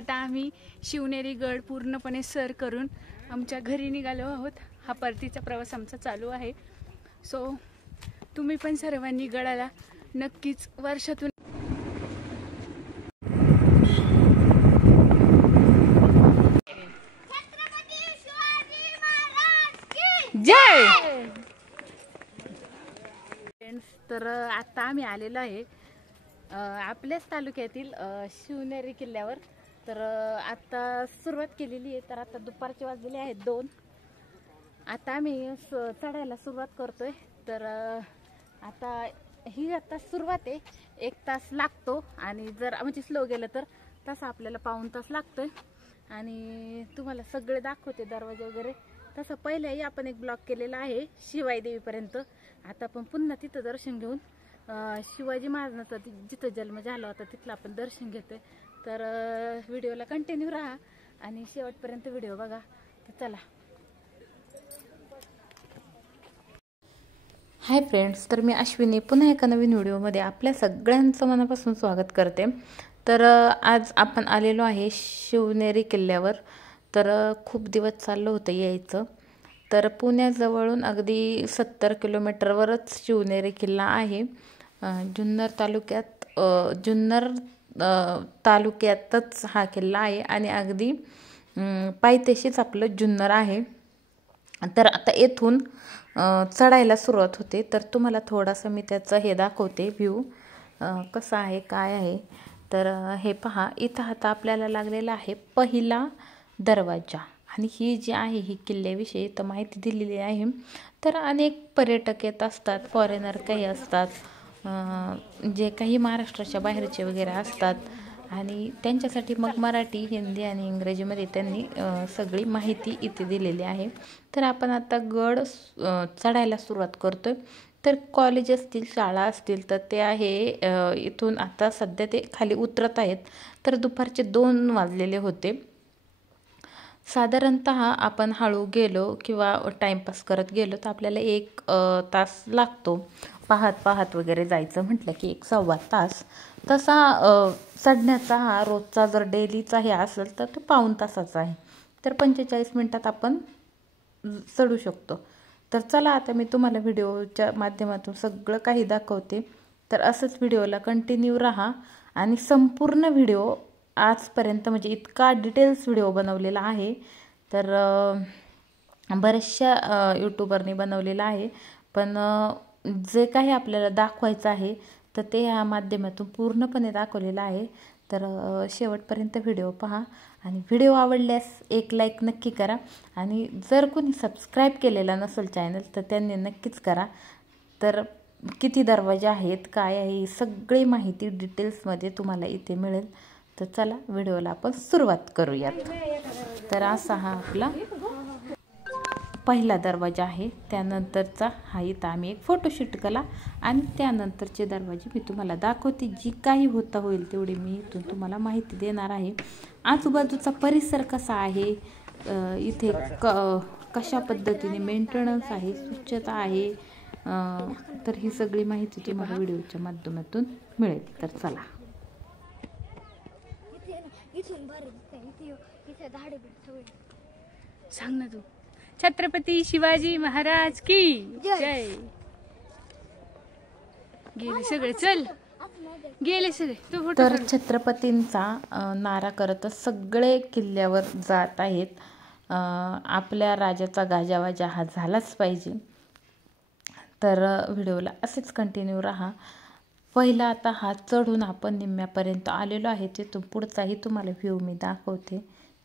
आता आम्ही शिवनेरी गड पूर्णपणे सर करून आमच्या घरी निघालो आहोत। हा परतीचा प्रवास आमचा चालू आहे। सो तुम्ही पण सर्वांनी गडाला नक्कीच वर्षातून जय। फ्रेंड्स, तर आता आम्ही आलेलो आहे आपल्याच तालुक्यातील शिवनेरी किल्ल्यावर। तर आता सुरुवात केलेली आहे। तर आता दुपारचे वाजलेले आहेत 2। आता आम्ही चढायला सुरुवात करतोय। तर आता सुरुवात आहे। 1 तास लागतो आणि जर म्हणजे स्लो गेलं तर तसं आपल्याला पाऊण तास लागतोय। आणि तुम्हाला सगळे दाखवते दरवाजे वगैरे। तसं पहिलेही आपण एक ब्लॉग केलेला आहे शिवाई देवीपर्यंत। आता आपण पुन्हा तिथं दर्शन घेऊन शिवाजी महाराजांचा जिथं जन्म झाला होता तिथलं आपण दर्शन घेतोय। तर व्हिडिओला कंटिन्यू राहा आणि शेवटपर्यंत व्हिडिओ बघा। तर चला। हाय फ्रेंड्स, तर मी अश्विनी पुन्हा एका नवीन व्हिडिओमध्ये आपल्या सगळ्यांचं मनापासून स्वागत करते। तर आज आपण आलेलो आहे शिवनेरी किल्ल्यावर। तर खूप दिवस चाललं होतं यायचं। तर पुण्याजवळून अगदी 70 किलोमीटरवरच शिवनेरी किल्ला आहे। जुन्नर तालुक्यातच हा किल्ला आहे आणि अगदी पायथ्याशीच आपलं जुन्नर आहे। तर आता येथून चढायला सुरुवात होते। तर तुम्हाला थोडासा मी त्याचं हे दाखवते व्ह्यू कसा आहे काय आहे। तर हे पहा, इथं आता आपल्याला लागलेला आहे पहिला दरवाजा। आणि ही जी आहे ही किल्ल्याविषयी तर माहिती दिलेली आहे। तर अनेक पर्यटक येत असतात, फॉरेनर काही असतात, जे काही महाराष्ट्राच्या बाहेरचे वगैरे असतात आणि त्यांच्यासाठी मग मराठी, हिंदी आणि इंग्रजीमध्ये त्यांनी सगळी माहिती इथे दिलेली आहे। तर आपण आता गड चढायला सुरुवात करतोय। तर कॉलेज असतील, शाळा असतील तर ते आहे इथून आता सध्या ते खाली उतरत आहेत। तर दुपारचे 2 वाजलेले होते। साधारणतः आपण हळू गेलो किंवा टाइमपास करत गेलो तर आपल्याला 1 तास लागतो। पाहत वगैरे जायचं म्हटलं की 1 सव्वा तास। तसा चढण्याचा हा रोजचा जर डेलीचा हे असेल तर तो पाऊण तासाचा आहे। तर 45 मिनिटात आपण चढू शकतो। तर चला, आता मी तुम्हाला व्हिडिओच्या माध्यमातून सगळं काही दाखवते। तर असंच व्हिडिओला कंटिन्यू राहा आणि संपूर्ण व्हिडिओ आजपर्यंत म्हणजे इतका डिटेल्स व्हिडिओ बनवलेला आहे। तर बऱ्याचशा यूट्यूबरनी बनवलेला आहे, पण जे काही आपल्याला दाखवायचं आहे तर ते ह्या माध्यमातून पूर्णपणे दाखवलेलं आहे। तर शेवटपर्यंत व्हिडिओ पहा आणि व्हिडिओ आवडल्यास एक लाईक नक्की करा आणि जर कोणी सबस्क्राईब केलेला नसेल चॅनल तर त्यांनी नक्कीच करा। तर किती दरवाजे आहेत, काय आहे, सगळी माहिती डिटेल्समध्ये तुम्हाला इथे मिळेल। तर चला व्हिडिओला आपण सुरुवात करूयात। तर असा हा आपला पहिला दरवाजा आहे। त्यानंतरचा हा इथं आम्ही एक फोटोशूट केला आणि त्यानंतरचे दरवाजे मी तुम्हाला दाखवते। जी काही होता होईल तेवढी मी इथून तुम्हाला माहिती देणार आहे। आजूबाजूचा परिसर कसा आहे, इथे कशा पद्धतीने मेंटेनन्स आहे, स्वच्छता आहे, तर ही सगळी माहिती तुम्हाला व्हिडिओच्या माध्यमातून मिळेल। तर चला। सांग ना तू। छत्रपती शिवाजी महाराज की जय। गेले सगळे, चल गेले सगळे। तो फोटो तर छत्रपतींचा नारा करतच सगळे किल्ल्यावर जात आहेत। आपल्या राजाचा गाजावाजा हा झालाच पाहिजे। तर व्हिडिओला असेच कंटिन्यू राहा। पहिला आता हा चढून आपण निम्म्यापर्यंत आलेलो आहे। तिथून पुढचाही तुम्हाला व्ह्यू मी दाखवते।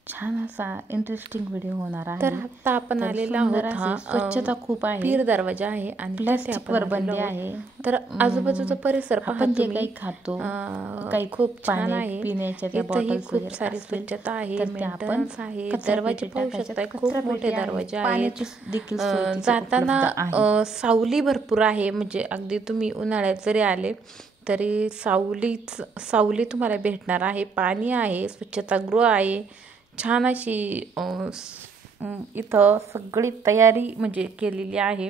छान असा इंटरेस्टिंग व्हिडिओ होणार आहे। तर आता आपण आलेलो आहोत, स्वच्छता खूप आहे, पीर दरवाजा आहे आणि प्लास्टिकवर बंदी आहे। तर आजूबाजूचा परिसर आपण जे काही खातो, काही खूप छान आहे। पिण्याच्या त्या इथंही बॉटल्स खूप वगैरे सारी असतील स्वच्छता आहे, तर त्या आपण मेंटेनन्स आहे। दरवाजे पाहू शकता, खूप मोठे दरवाजे आहेत। पाण्याची देखील सोय तिथे जाताना उपलब्ध आहे। सावली भरपूर आहे, म्हणजे अगदी तुम्ही उन्हाळ्यात जरी आले तरी सावली तुम्हाला भेटणार आहे। पाणी आहे, स्वच्छतागृह आहे, छान अशी इथं सगळी तयारी म्हणजे केलेली आहे।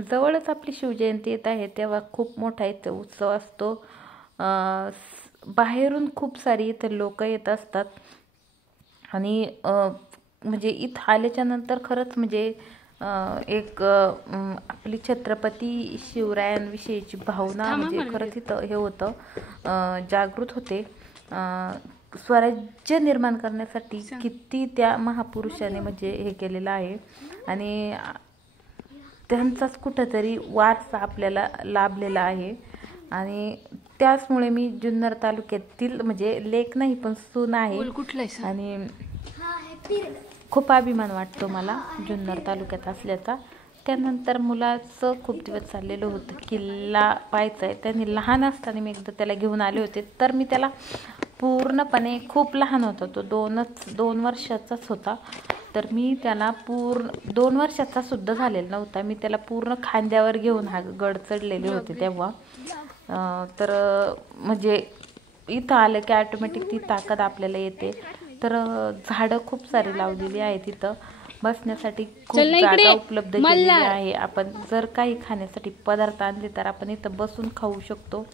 जवळच आपली शिवजयंती येत आहे तेव्हा खूप मोठा इथे उत्सव असतो। बाहेरून खूप सारी इथे लोक येत असतात। आणि म्हणजे इथं आल्याच्या नंतर खरंच म्हणजे एक आपली छत्रपती शिवरायांविषयीची भावना म्हणजे खरंच इथं हे होतं, जागृत होते. स्वराज्य निर्माण करण्यासाठी किती त्या महापुरुषाने म्हणजे हे केलेलं आहे आणि त्यांचाच कुठंतरी वारसा आपल्याला लाभलेला आहे. आणि त्याचमुळे मी जुन्नर तालुक्यातील म्हणजे लेक नाही पण सून आहे आणि खूप अभिमान वाटतो मला जुन्नर तालुक्यात असल्याचा. त्यानंतर मुलाचं खूप दिवस चाललेलं होतं किल्ला पाहायचा आहे. त्यांनी लहान असताना मी एकदा त्याला घेऊन आले होते, तर मी त्याला पूर्णपणे खूप लहान होता तो 2 वर्षाचाच होता. तर मी त्याला पूर्ण 2 वर्षाचा सुद्धा झालेला नव्हता. मी त्याला पूर्ण खांद्यावर घेऊन हा गड चढलेले होते तेव्हा. तर म्हणजे इथं आलं की ऑटोमॅटिक ती ताकद आपल्याला येते. तर झाडं खूप सारी लावलेली आहेत तिथं, बसण्यासाठी खूप जागा उपलब्ध केलेली आहे. आपण जर काही खाण्यासाठी पदार्थ आणले तर आपण इथं बसून खाऊ शकतो.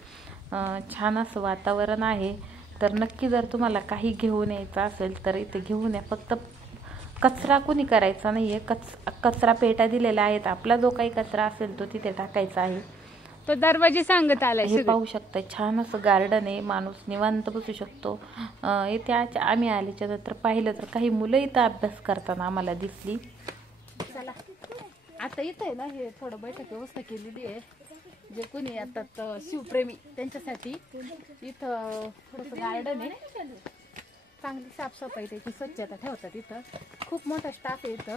छान असं वातावरण आहे. तर नक्की जर तुम्हाला काही घेऊन यायचं असेल तर इथे घेऊन या. फक्त कचरा कोणी करायचा नाही आहे. कचरा पेट्या दिलेल्या आहेत. आपला जो काही कचरा असेल तो तिथे टाकायचा आहे. तो दरवाजे सांगत आलाय. हे पाहू शकता, छान असं गार्डन आहे. माणूस निवांत बसू शकतो. इथे आम्ही आल्याच्या नंतर पाहिलं तर काही मुलं इथं अभ्यास करताना आम्हाला दिसली. चला आता इथं आहे ना, हे थोडं बैठक व्यवस्था केलेली आहे. जे कोणी येतात शिवप्रेमी त्यांच्यासाठी इथं थोडंसं गार्डन आहे. चांगली साफसफाई त्याची स्वच्छता ठेवतात. इथं खूप मोठा स्टाफ आहे. इथं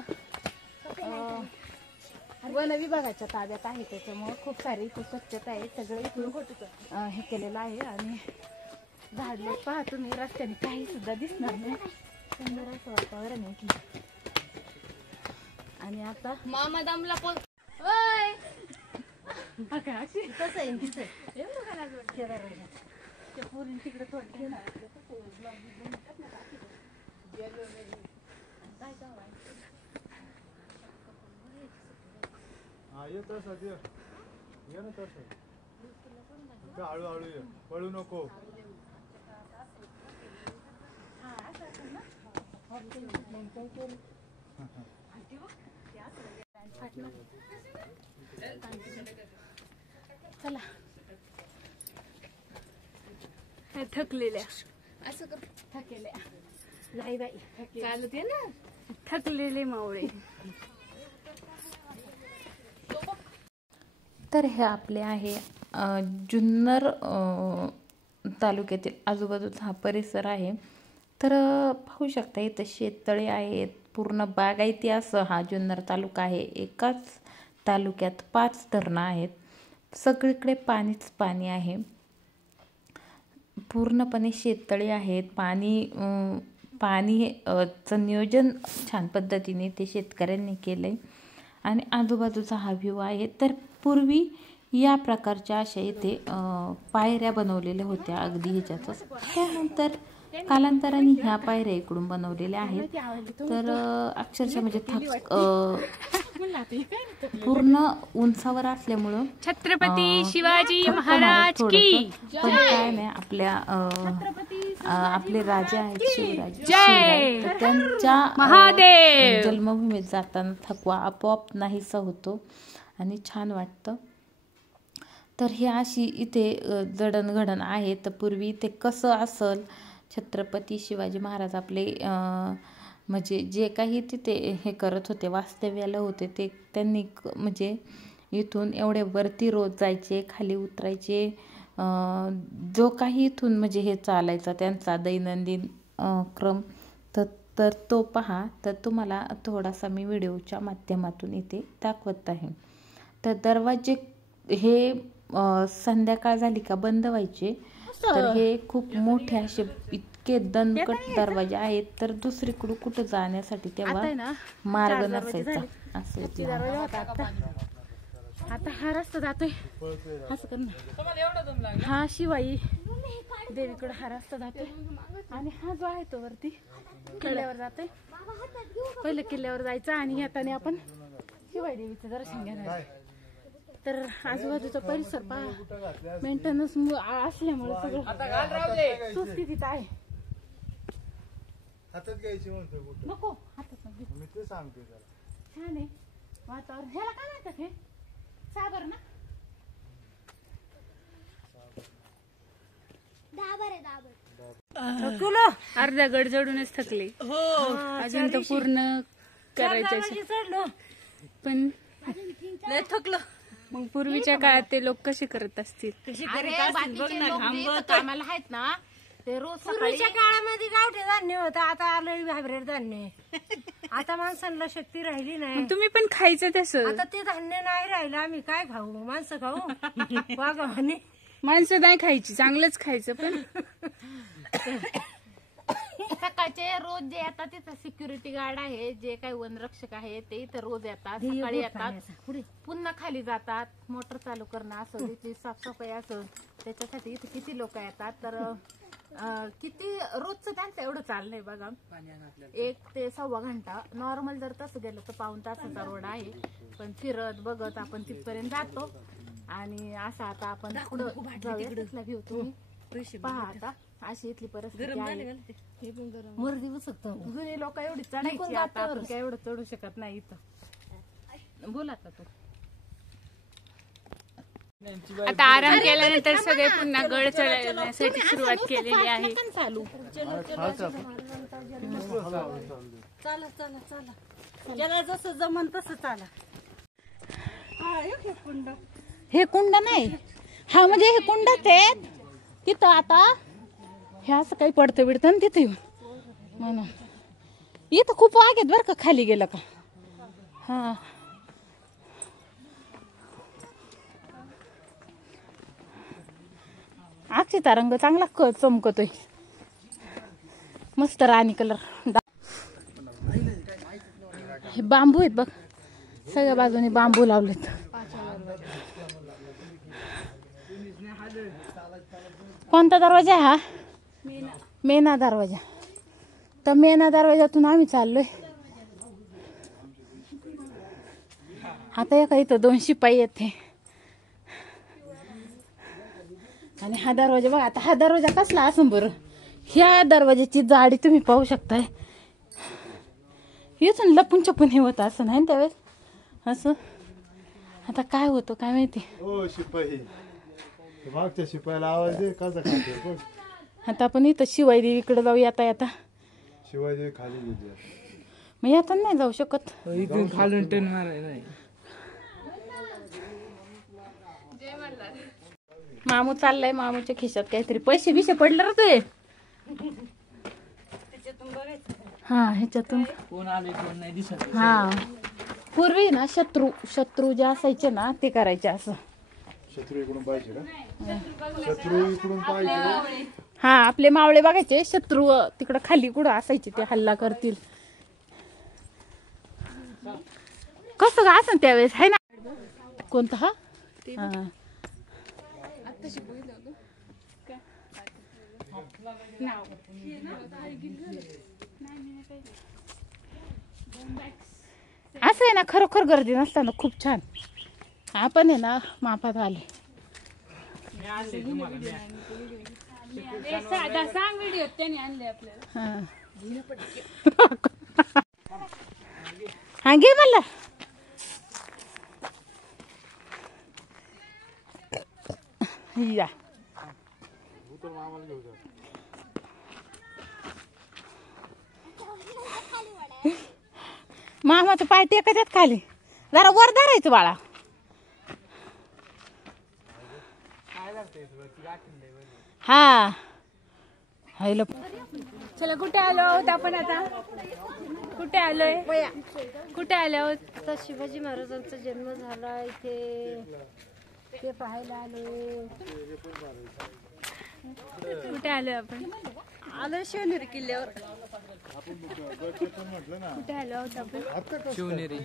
वन विभागाच्या ताब्यात आहे, त्याच्यामुळे खूप सारी इथे स्वच्छता आहे. सगळं इथून हे केलेलं आहे. आणि झाडले पहा तुम्ही, रस्त्याने काही सुद्धा दिसणार नाही. सुंदर असं वातावरण आहे की. आणि आता मामा दमला पण तिकडे थोडं ये तसं ये ना तसं, हळूहळू ये, पळू नको. चला थकलेल्या असं कर, थकलेल्या नाही बाई चालत ना, थकलेले मावळे. तर हे आपले आहे जुन्नर तालुक्यातील आजूबाजूचा हा परिसर आहे. तर पाहू शकता इथं शेततळे आहेत, पूर्ण बागायती असं हा जुन्नर तालुका आहे. एकाच तालुक्यात 5 धरणं आहेत. सगळीकडे पाणीच पाणी आहे. पूर्णपणे शेततळे आहेत. पाणीचं नियोजन छान पद्धतीने ते शेतकऱ्यांनी केलं आहे. आणि आजूबाजूचा हा व्ह्यू आहे. तर पूर्वी या प्रकारच्या अशा इथे पायऱ्या बनवलेल्या होत्या अगदी ह्याच्यातच. त्यानंतर कालांतराने ह्या पायऱ्या इकडून बनवलेल्या आहेत. तर अक्षरशः म्हणजे पूर्ण उंचावर असल्यामुळं छत्रपती शिवाजी महाराज की पण काय नाही, आपले राजे आहेत शिवराज, त्यांच्या जन्मभूमीत जाताना थकवा आपोआप नाहीसा होतो आणि छान वाटतं. तर हे अशी इथे जडणघडण आहे. तर पूर्वी इथे कसं असल, छत्रपती शिवाजी महाराज आपले म्हणजे जे काही तिथे हे करत होते, वास्तव्याला होते, ते त्यांनी म्हणजे इथून एवढे वरती रोज जायचे, खाली उतरायचे. जो काही इथून म्हणजे हे चालायचा त्यांचा दैनंदिन क्रम, तर तो पहा. तर तुम्हाला थोडासा मी व्हिडिओच्या माध्यमातून इथे दाखवत आहे. तर दरवाजे हे संध्याकाळ झाली का बंद व्हायचे. तर हे खूप मोठे असे इतके दणकट दरवाजे आहेत. तर दुसरीकडे कुठं जाण्यासाठी तेव्हा मार्ग नसायचा. असं आता हा रस्ता जातोय असं कर ना, हा शिवाई देवीकडे हा रस्ता जातोय. आणि हा जो आहे तो वरती किल्ल्यावर जातोय. पहिले किल्ल्यावर जायचं आणि येताना आपण शिवाई देवीचं दर्शन घेणार. तर आजूबाजूचा परिसर पहा, मेंटेनन्स असल्यामुळे सगळं सुस्थितीत आहे. हातात घ्यायची म्हणतो कुठं नको हातात नको घेऊ. मी ते सांगते जरा छान आहे वातावरण. ह्याला काय म्हणतात हे? सागर ना? तुला अर्धा गड चढूनच थकले. हो अजून तर पूर्ण करायचं चढलो पण लय थकलो. मग पूर्वीच्या काळात ते लोक कसे करत असतील. कशी अरे करीत असतील बघ बाकीचे ना, लोक घाम जे इथं गळतोय. कामाला आहेत ना ते रोज सकाळी पूर्वीच्या काळामध्ये गावठी धान्य होतं, आता आलं हायब्रिड धान्य. आता माणसांना शक्ती राहिली नाही. मग तुम्ही पण खायचं तसं. आता ते धान्य नाही राहिलं, आम्ही काय खाऊ? माणसं खाऊ वाघावानी. माणसं नाही खायची, चांगलंच खायचं. पण सकाळचे रोज जे येतात तिथं सिक्युरिटी गार्ड आहे, जे काही वनरक्षक आहे ते इथं रोज येतात, सकाळी येतात, पुन्हा खाली जातात. मोटर चालू करणं असं, तिथली साफसफाई असं, त्याच्यासाठी इथे किती लोक येतात. तर किती रोजचं त्यांचं एवढं चाललंय बघा. 1 ते 1.25 घंटा. नॉर्मल जर तसं गेलं तर पाऊण तासाचा रोड आहे, पण फिरत बघत आपण तिथपर्यंत जातो. आणि असं आता आपण पुढं जाऊया, तिथला व्ह्यू तुम्ही पहा. आता अशी इथली परिस्थिती आहे. वरती बसतो जुनी लोक एवढी चढायची, आता आपण काय एवढं चढू शकत नाही इथं. बोला आता तू. आता आराम केल्यानंतर सगळे पुन्हा गड चढण्यासाठी सुरुवात केलेली आहे. चालू चला चला चला, ज्याला जसं जमन तसं चला. हे कुंड नाही, हा म्हणजे हे कुंडच आहेत तिथं. आता हे असं काही पडतं बिडतं ना तिथे म्हणून. इथं खूप वाघ आहेत बरं का खाली गेलं का. हा अक्षिता रंग चांगला चमकतोय, मस्त राणी कलर. हे बांबू आहेत बघ, सगळ्या बाजूने बांबू लावलेत. कोणता दरवाजा आहे हा? मेना दरवाजा. तर मेना दरवाजातून आम्ही चाललोय. आता एका इथं 2 शिपाई येते. आणि हा दरवाजा बघा. आता हा दरवाजा कसला असं बरं, ह्या दरवाजाची जाडी तुम्ही पाहू शकताय. इथून लपून छपून हे होतं असं नाही त्यावेळेस असं. आता काय होतं काय माहिती. ओ शिपाई, मागच्या शिपायाला आवाज दे, कसा खाते बघ. आता आपण इथं शिवाई देवीकडे जाऊ. आता शिवाजी खाली गेली. मग आता नाही जाऊ शकत. इथून खालून टन मारायला नाही. मामू चाललाय, मामूच्या खिशात काहीतरी पैसे बिशे पडले रे तुझे. हा ह्याच्यातून कोण आले कोण नाही दिसत. हा पूर्वी ना शत्रू जे असायचे ना ते करायचे असं. शत्रू इकडून पाहिजे का? शत्रू इकडून पाहिजे. हा आपले मावळे बघायचे, शत्रू तिकडं खाली कुठं असायचे ते हल्ला करतील. कसं का असं त्यावेळेस आहे ना. कोणता हा? असं आहे ना, खरोखर गर्दी नसताना खूप छान. आपण आहे ना मापात आले. साधा सांग व्हिडिओ त्याने आणले आपल्याला. हा घे मला. या मामाचं पाय टेकत खाली. जरा वर धरायचं बाळा. हा चला कुठे आलो आहोत आपण आता? कुठे आलोय? कुठे आलो आहोत? आता शिवाजी महाराजांचा जन्म झाला इथे, ते पाहायला आलो. कुठे आलोय आपण? आलो शिवनेरी किल्ल्यावर. कुठे आलो आहोत आपण? शिवनेरी.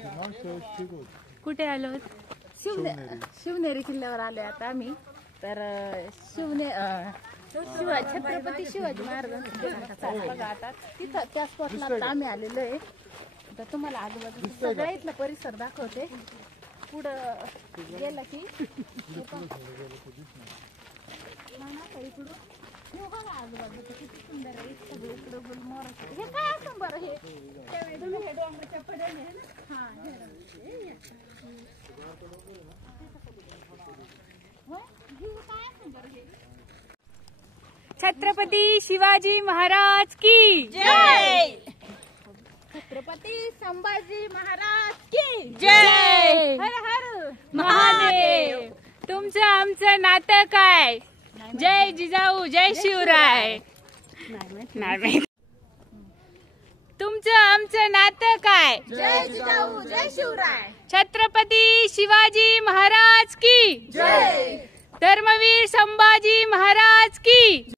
कुठे आलो आहोत? शिवनेरी किल्ल्यावर आलोय आता आम्ही. तर छत्रपती शिवाजी महाराजांचा बघा आता तिथं त्या स्पॉटला आम्ही आलेलो आहे. तर तुम्हाला आजूबाजूला सगळ्या इथला परिसर दाखवते. पुढं गेला की आजूबाजूला किती सुंदर आहे. सगळं इकडं गुलमोहर. हे काय असं हे तुम्ही हे डोंगराच्या पडाने आहे ना. हा हे या. होय? हे काय असेल बरं हे? छत्रपती शिवाजी महाराज की जय. छत्रपती संभाजी महाराज की जय. हर हर महादेव. तुमचं आमचं नातं काय? जय जिजाऊ जय शिवराय. नाही माहित. तुमचं आमचं नातं काय? जय जिजाऊ जय शिवराय. छत्रपती शिवाजी महाराज की जय. धर्मवीर संभाजी महाराज की.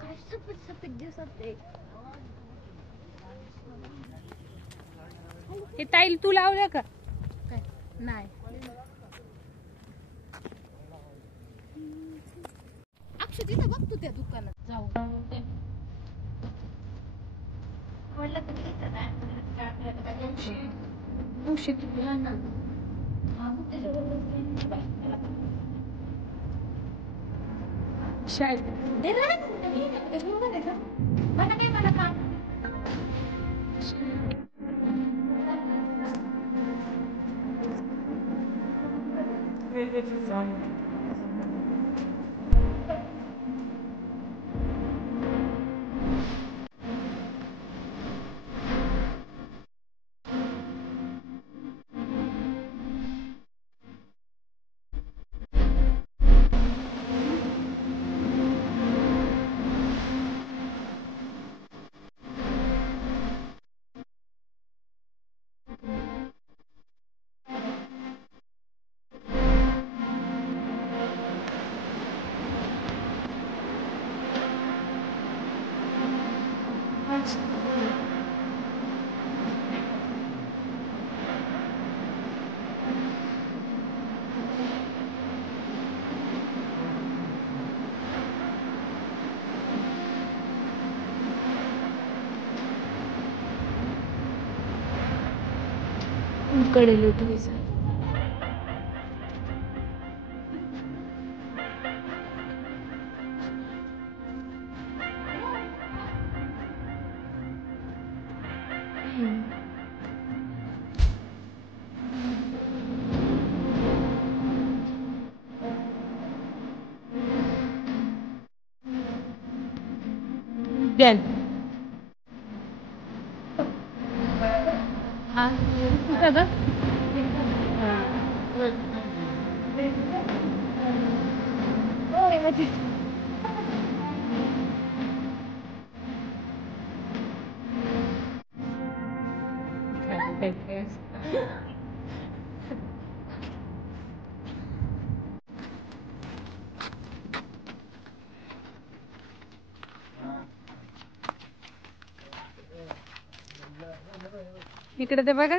काय सफेद सफेद दिसत आहे. हे ताईल तू लावलं का? काय नाही. अक्षय तिथं बघ तू त्या दुकानात जाऊ. कडेल उठवायचं. Then. कुठं ग? इकडे ते बघा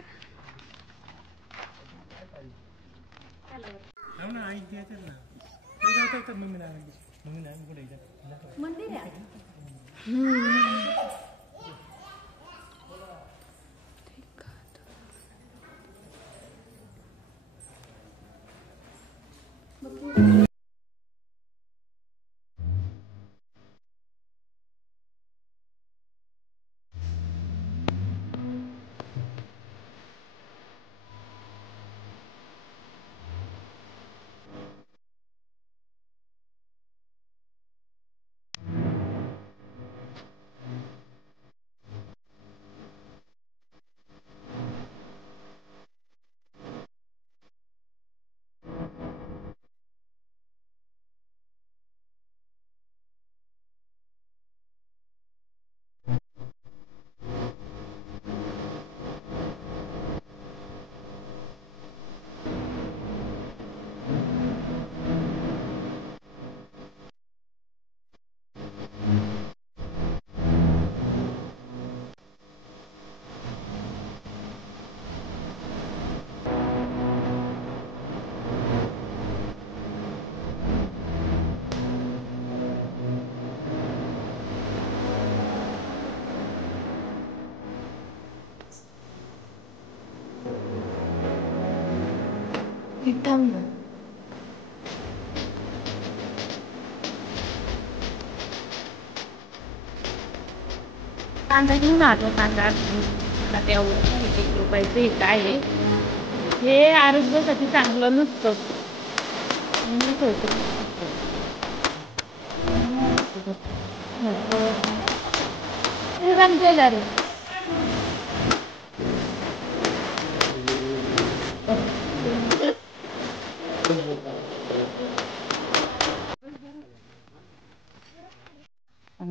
कांदा घेऊन आलो. कांदा त्यावर 1 रुपयाचं हे काय आहे, हे आरोग्यासाठी चांगलं नसतं.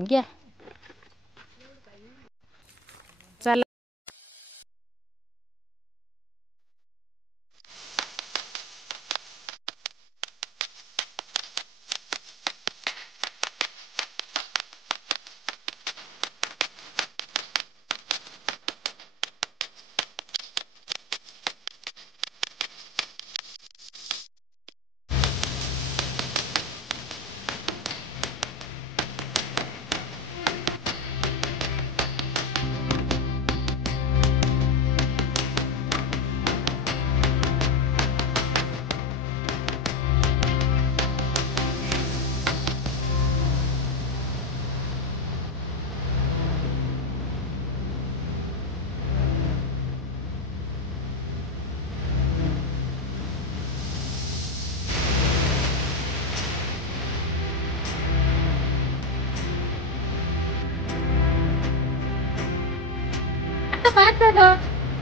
घ्या चला.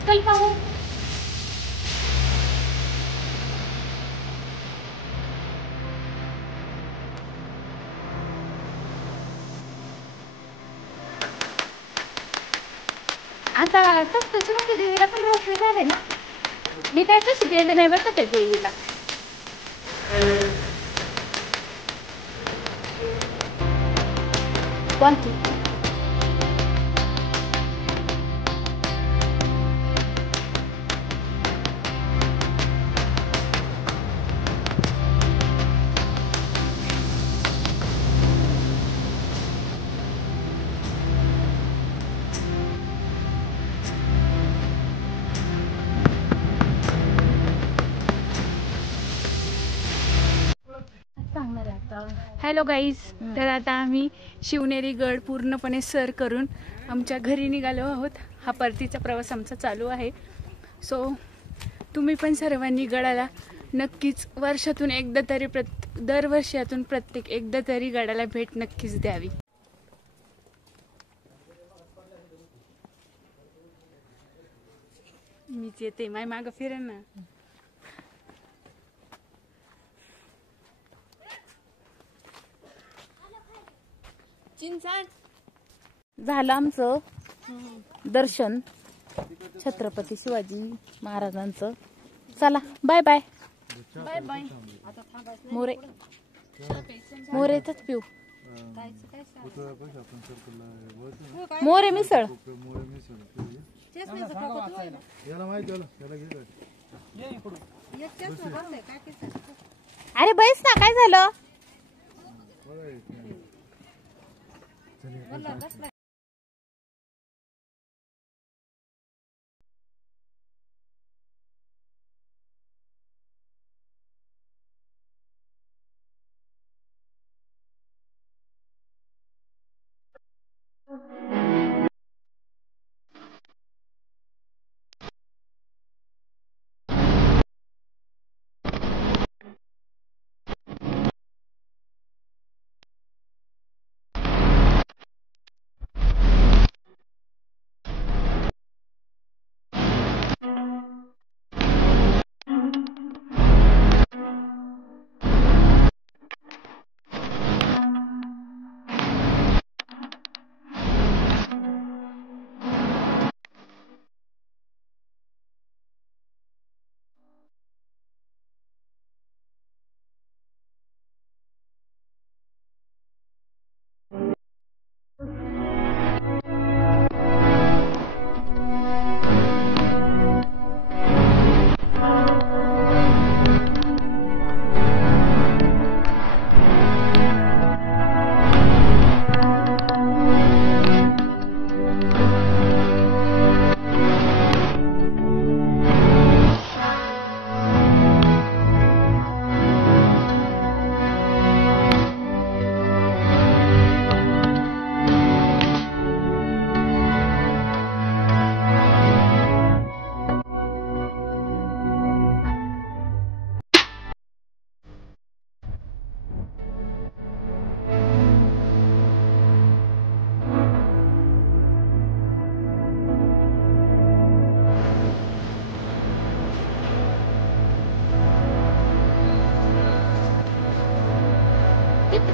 चल पाहू. आता देवीला पण रोषणी झाले ना. मी काय तशी गेले नाही बरं का त्या देवीला. कोणती? हॅलो गाईज, तर आता आम्ही शिवनेरी गड पूर्णपणे सर करून आमच्या घरी निघालो आहोत. हा परतीचा प्रवास आमचा चालू आहे. सो तुम्ही पण सर्वांनी गडाला नक्कीच वर्षातून एकदा तरी दरवर्षातून प्रत्येक एकदा तरी गडाला भेट नक्कीच द्यावी. मीच येते, माय मागं फिरेन ना. झालं आमचं दर्शन. छत्रपती शिवाजी महाराजांचं. चला bye bye. Bye bye. More मोरेच पिऊ. मोरे मिसळ. याला माहिती याला घे. अरे बैस ना, काय झालं?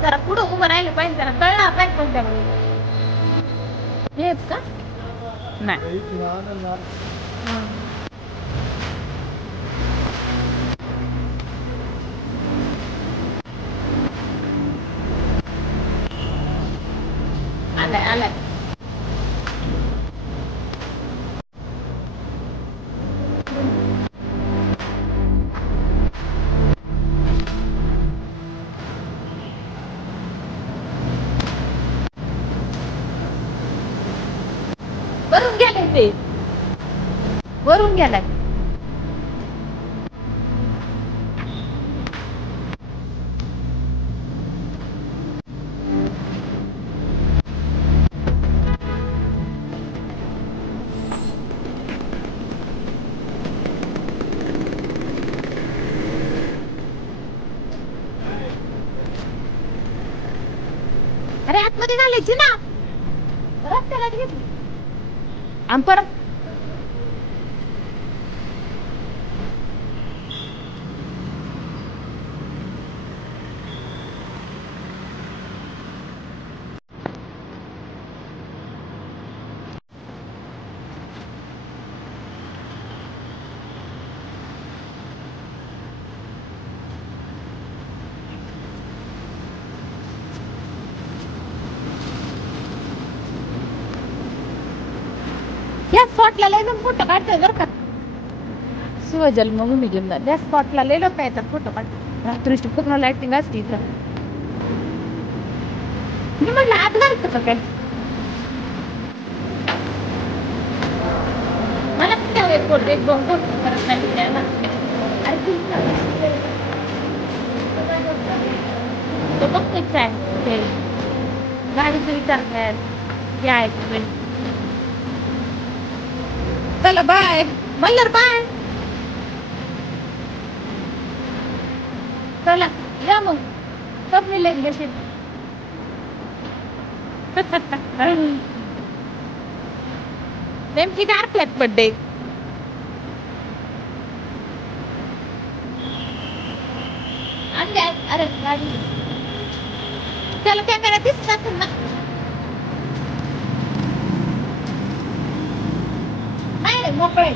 जरा पुढं उभं राहिलं पाहिजे, जरा कळलं पाहिजे कोणत्या हेच का नाही. आलाय आलाय. वरून गेलाय ते, वरून गेलाय. अरे आतमध्ये घालायची ना, रस्त्याला घेतली आणि परत या स्पॉटला लय जण फोटो काढतोय बरं का. शिवजन्मभूमी घेऊन या स्पॉटला लय लोक येतात फोटो काढतात. रात्रीची पूर्ण लाइटिंग असते इथं. मी म्हटलं आत घालतो का काय, मला पण एक फोटो एक दोन फोटो करत नाही द्यायला. अरे तो बघतोय काय ते गाडीचा विचार करायला हे आहे तुम्ही. चला बाय मल्हार, बाय. चला या मग सबनी लेंगे फिर. नेमकी गारठ्यात बर्थडे. अरे गाडी त्याला कॅमेरा दिसत असेल ना. नाही मोकळे